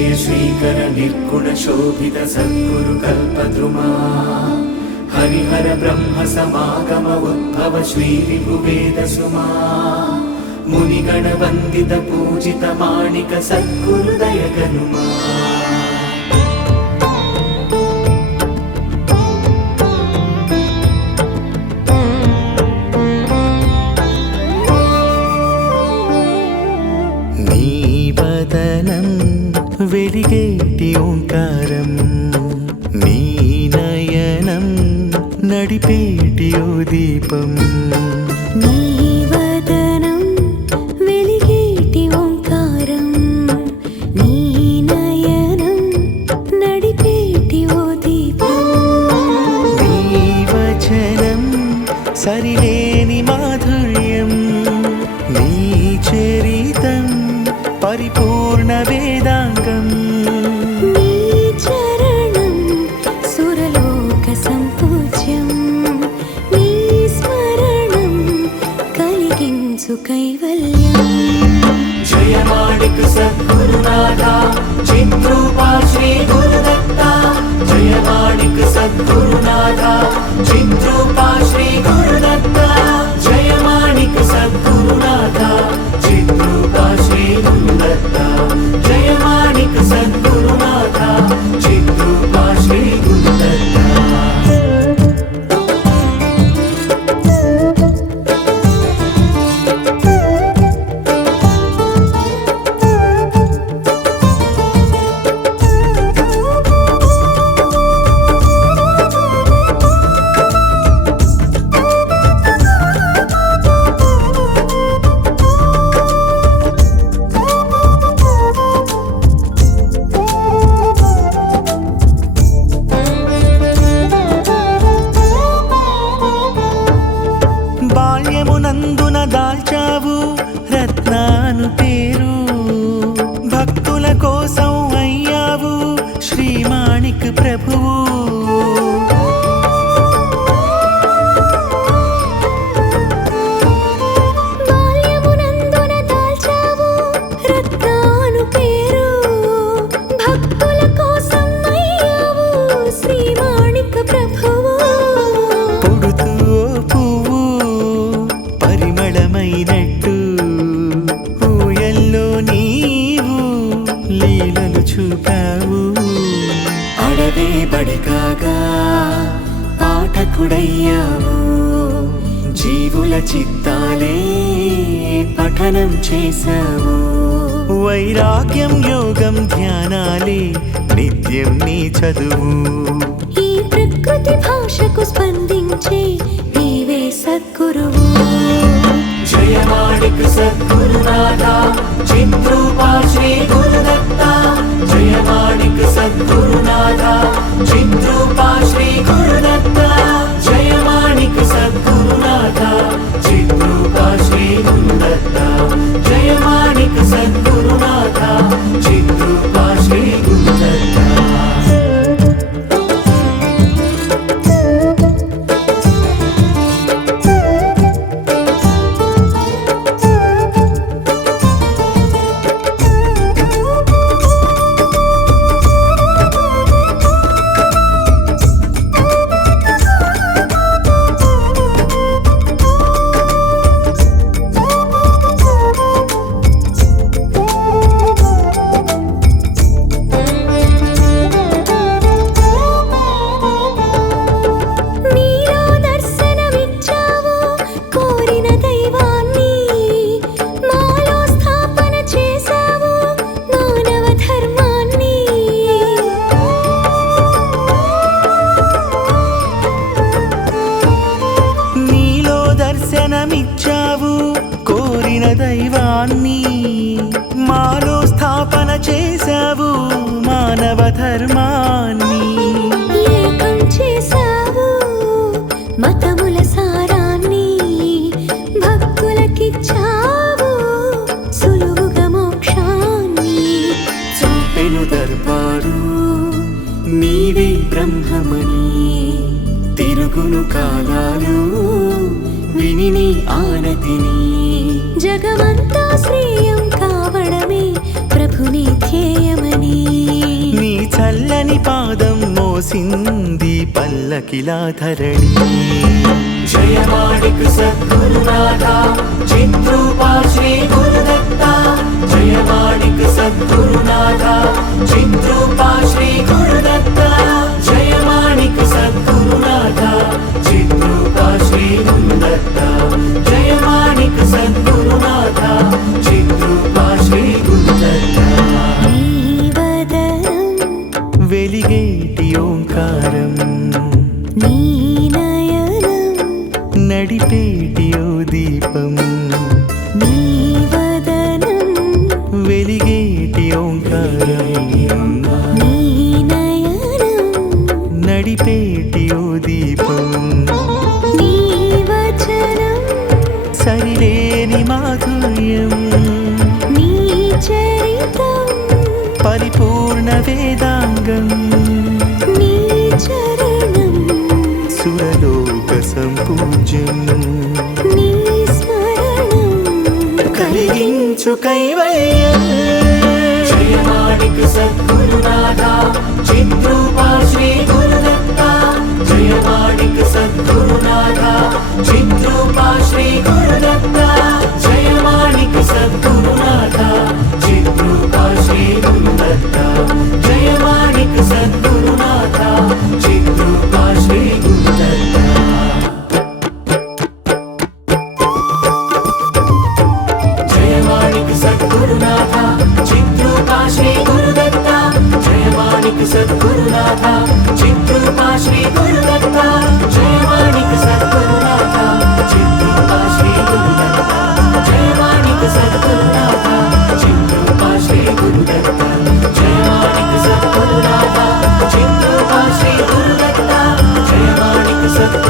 जय श्रीकर निर्गुण शोभित सद्गुरु कल्पद्रुमा हरिहर ब्रह्म समागम उद्भव श्री विभुवेद सुमा मुनिगण वंदित पूजित माणिक सद्गुरु दयगनुमा వెలిగేటి ఓంకారం నీ నయనం నడిపేటి ఓ దీపం నీ వదనం వెలిగేటి ఓంకారం నీ నయనం నడిపేటి ఓ దీపం నీ వచనం సరిలేని మాధుర్యం నీ చరితం పరిపూర్ణ వేదాంగం నీ చరణం సురలోక సంపూజ్యం నీ స్మరణం కలిగించు కైవల్యం जय माणिक सद्गुरुनाथा चिद्रूपा श्री गुरुदत्ता जय माणिक सद्गुरुनाथा चिद्रूपा श्री गुरुदत्ता जय माणिक सद्गुरुनाथा चिद्रूपा श्री गुरुदत्ता जय माणिक सद्गुरुनाथा चिद्रूपा श्री गुरुदत्ता బాల్యమునందున దాల్చావు రత్నాను పేరు భక్తుల కోసం అయ్యావు శ్రీ మాణిక్ ప్రభువు బాల్యమునందున దాల్చావు రత్నాను పేరు భక్తుల కోసం అయ్యావు శ్రీ మాణిక ప్రభువు పుడుతూ ఓ పువ్వు పరిమళమైనట్టు ఊయల్లో నీవు లీలలు చూపావు అడవే బడికాగా పాఠకుడయ్యావు జీవుల చిత్తాలే పఠనం చేశావు వైరాగ్యం యోగం ధ్యానాలే నిత్యం నీ చదువు ఈ ప్రకృతి భాషకు స్పందించే నీవే సద్గురువు जय माणिक सद्गुरुनाथा चिद्रूपा श्री गुरुदत्ता जय माणिक सद्गुरुनाथा चिद्रूपा श्री गुरुदत्ता जय माणिक सद्गुरुनाथा चिद्रूपा श्री गुरुदत्ता जय माणिक सद्गुरुनाथा चिद्रूपा श्री गुरुदत्ता నీలో దర్శనమిచ్చావు కోరిన దైవాన్ని మాలో స్థాపన చేశావు మానవ ధర్మాన్ని నీలో దర్శనమిచ్చావు కోరిన దైవాన్ని మాలో స్థాపన చేశావు మానవ ధర్మాన్ని ఏకం చేశావు మతముల సారాన్ని భక్తులకిచ్చావు సులువుగా మోక్షాన్ని చూపెను దర్బారు నీవే బ్రహ్మమణి తిరుగును కాలాలు విని నీ ఆనతిని జగమంతా శ్రేయం కావడమే ప్రభుని ధ్యేయమని చల్లని పాదం మోసింది పల్లకిలా ధరణి. జయ మాణిక్ సద్గురునాథ చిద్రూపా శ్రీ గురుదత్త. జయ మాణిక్ సద్గురునాథ చిద్రూపా శ్రీ గురుదత్త. జయ మాణిక్ సద్గురునాథ చిద్రూపా శ్రీ గురుదత్త. జయ మాణిక్ సద్గురునాథ చిద్రూపా శ్రీ గురుదత్త. నీ వదనం వెలిగేటి ఓంకారం నీ నయనం నడిపేటి ఓ దీపం. నీ వదనం వెలిగేటి ఓంకారం నీ నయనం నడిపేటి ఓ దీపం. నీ వచనం సరిలేని మాధుర్యం నీ చరితం పరిపూర్ణ వేదాంగం. నీ చరణం సురలోక సంపూజ్యం నీ స్మరణం కలిగించు కైవల్యం. జయ మాణిక్ సద్గురునాథ చిద్రూపా శ్రీ గురుదత్త. జయ మాణిక్ సద్గురునాథ చిద్రూపా శ్రీ గురుదత్త. జయ మాణిక్ సద్గురునాథ చిద్రూపా శ్రీ గురుదత్త. జయ మాణిక్ సద్గురునాథ చిద్రూపా శ్రీ గురుదత్త. జయ మాణిక్ సద్గురునాథ చిద్రూపా శ్రీ గురుదత్త. జయ మాణిక్ సద్గురునాథ చిద్రూపా శ్రీ గురుదత్త. జయ మాణిక్ సద్గురునాథ చిద్రూపా శ్రీ గురుదత్త. జయ మాణిక్ సద్గురునాథ చిద్రూపా శ్రీ గురుదత్త. జయ మాణిక్ సద్గురునాథ చిద్రూపా శ్రీ గురుదత్త. జయ మాణిక్ సద్గురునాథ